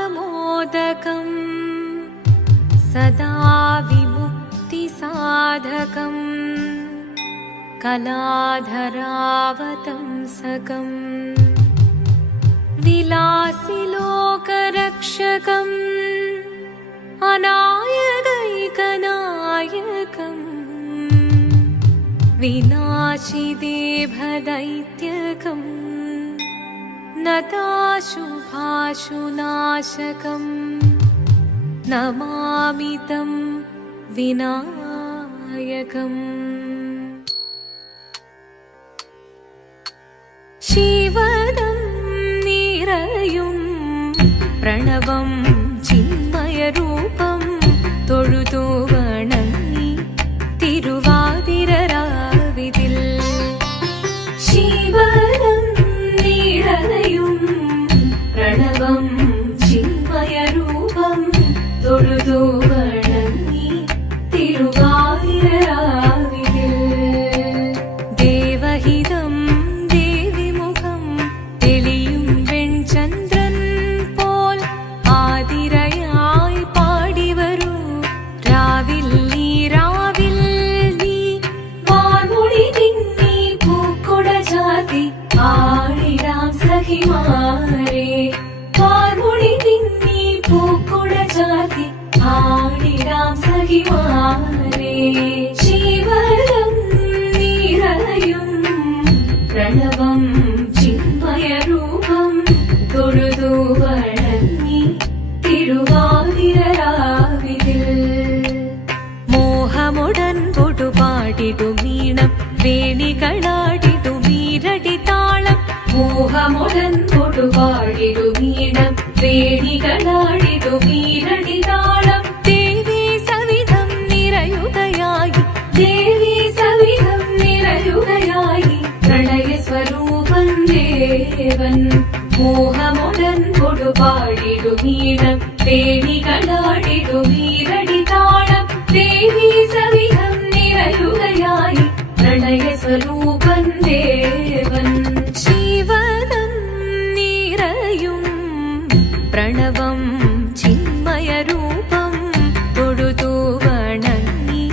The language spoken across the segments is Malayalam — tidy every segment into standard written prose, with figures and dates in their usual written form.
मोदाकरात्तमोदकम् सदा विमुक्तिसाधकम् कलाधरावतंसकम् विलासिलोकरक्षकम् अनायकैकनायकम् विनाशिदेभदैत्यकम् नताशुभाशुनाशकम् नमामि तं विनायकम्। शिवदं निरयुं प्रणवं चिन्मयरूपं തൊഴുതു വണങ്ങി തിരുവാതിരരാവിതിൽ ശിവദം നിറയും പ്രണവം ചിന്മയരൂപം തൊഴുതു വണങ്ങി തിരുവാതിരരാവിതിൽ ദേവഹിതം ദേവിമുഖം തെളിയും വെൺചന്ദ്രൻ പോൽ ആതിരയായി പാടിവരൂ രാവിൽ നീ വാർമുടി തിങ്ങി പൂക്കൊട ചാർത്തി ആടിടാം സഖിമാരെ വാർമുടി തിങ്ങി പൂക്കൊട ചാർത്തി ആടിടാം സഖിമാരെ ശിവദം നിറയും പ്രണവം ചിന്മയരൂപം തൊഴുതു വണങ്ങി തിരുവാതിരരാവിതിൽ മോഹമുടൻ പൊടുപാടിടുമീണം വേണികളാടിടുമീരടി താളം മോഹമുടൻ പൊടുപാടിടുമീണം വേണികളാടിടുമീരടി താളം ദേവി സവിധം നിറയുകയായി ദേവി സവിധം നിറയുകയായി പ്രളയസ്വരൂപൻ ദേവൻ മോഹമുടൻ കൊടുപാടിടുമീണം വേണികളാടിടുമീരടി താളം ദേവി സവിധം നിറയുകയായി പ്രളയസ്വരൂപൻ ദേവൻ ശിവദം നിറയും പ്രണവം ചിന്മയരൂപം തൊഴുതു വണങ്ങി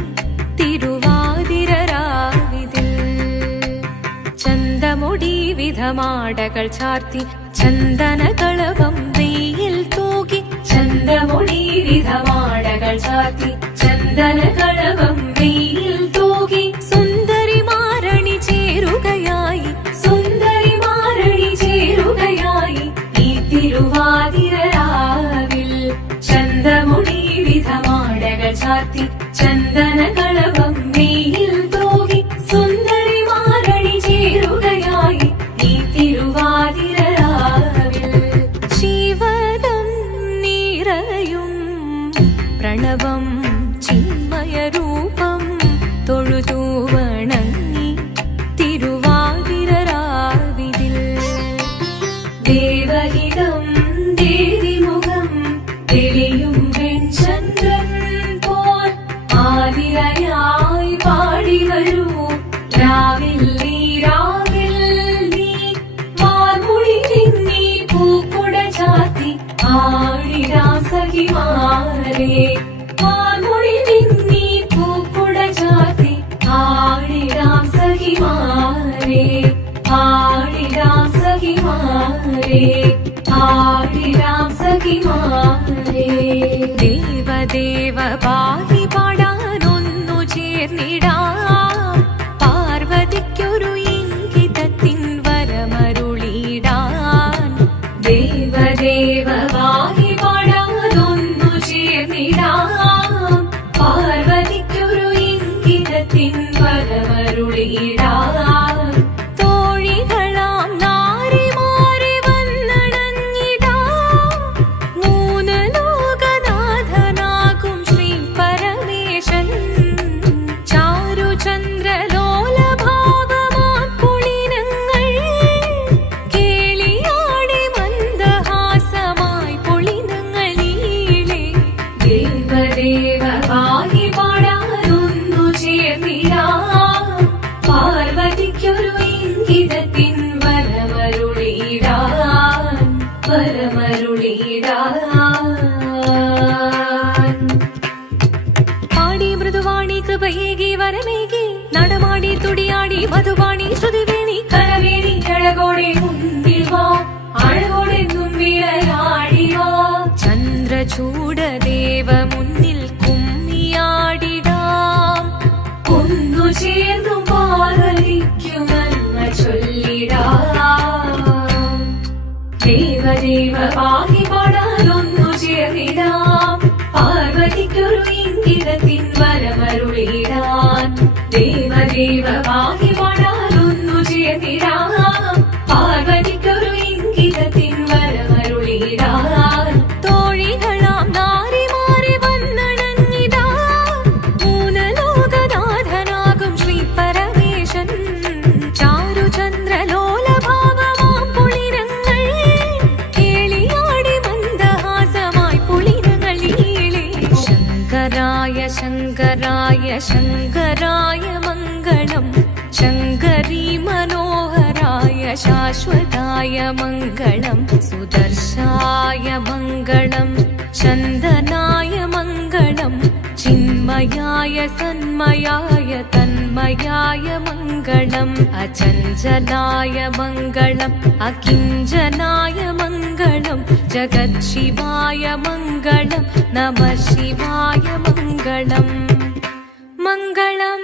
തിരുവാതിരരാവിതിൽ ചന്തമുടി വിധമാടകൾ ചാർത്തി ചന്ദനകളഭം വെയിൽ തൂകി ചന്തമുടി വിധമാടകൾ ചാർത്തി ചന്ദനകളഭം വെയിൽ തൂകി സുന്ദരിമാരണി ചേരുകയായി സുന്ദരിമാരണി ചേരുകയായി ഈ തിരുവാതിരരാവിൽ ചന്തമുടി വിധമാടകൾ ചാർത്തി ചന്ദനകളഭം വെയിൽ തൂകി സുന്ദരിമാരണി ചേരുകയായി ഈ തിരുവാതിരരാവിൽ ശിവദം നിറയും പ്രണവം ചിന്മയരൂപം തൊഴുതു വണങ്ങി തിരുവാതിരരാവിതിൽ ദേവഹിതം ദേവിമുഖം തെളിയും വെൺചന്ദ്രൻ പോൽ ആതിരയായി പാടിവരൂ രാവിൽ നീ വാർമുടി തിങ്ങി പൂക്കൊട ചാർത്തി ആടിടാം സഖിമാരെ വാർമുടി തിങ്ങി പൂക്കൊട ചാർത്തി ആടിടാം സഖിമാരെ ആടിടാം സഖിമാരെ ആടിടാം സഖിമാരെ ദേവദേവ പാഹി പാടാനൊന്നു ചേർന്നിടാം പാർവതിക്കൊരു ഇംഗിതത്തിൻ വരമരുളിടാൻ ദേവദേവ പാഹി പാടാനൊന്നു ചേർന്നിടാം പാർവതിക്കൊരു ഇംഗിതത്തിൻ വരമരുളിടാൻ തോഴികളാം നാരിമാരെ വന്നണഞ്ഞിടാം മൂന്ന് ലോകനാഥനാകും ശ്രീ പരമേശൻ ചാരുചന്ദ്രലോലഭാവമാം പുളിനങ്ങൾ കേളിയാടി മന്ദഹാസമായി വരമരുളിടാൻ പാടി മൃദുവാണി കൃപയേകി വരമേകി നടമാടി തുടിയാടി മധുവാണി ശ്രുതിവേണി കരവേണി അഴകോടെ മുന്നിൽ വാ അഴകോടെ തുമ്പിളയാടി വാ ചന്ദ്രചൂടദേവ മുന്നിൽ കുമ്മിയാടിടാം ഒന്നു ചേർന്നു പാർവതിക്കു നന്മ ചൊല്ലിടാം ദേവദേവ പാഹി പാടാനൊന്നു ചേർന്നിടാം പാർവതിക്കൊരു ഇംഗിതത്തിൻ വരമരുളിടാൻ ദേവദേവ പാഹി പാടാനൊന്നു ചേർന്നിടാം പാർവതിക്കൊരു ഇംഗിതത്തിൻ വരമരുളിടാൻ തോഴികളാം നാരിമാരെ വന്നണഞ്ഞിതാ മൂലലോകനാഥനാകും ശ്രീ പരമേശൻ ചാരുചന്ദ്രലോലഭാവമാം പുളിരങ്ങൾ കേളിയാടി മന്ദഹാസമായി പുളിരങ്ങൾ ഈളേ ശങ്കരായ ശങ്കരായ ശങ്കരായ മംഗളം ശങ്കരീ മനോഹരായ ശാശ്വതായ മംഗളം സുദർശായ മംഗളം ചന്ദനായ മംഗളം ചിന്മയായ സന്മയായ തന്മയായ മംഗളം അചഞ്ചലായ മംഗളം അകിഞ്ചനായ മംഗളം ജഗത്ശിവായ മംഗളം നമഃ ശിവായ മംഗളം മംഗളം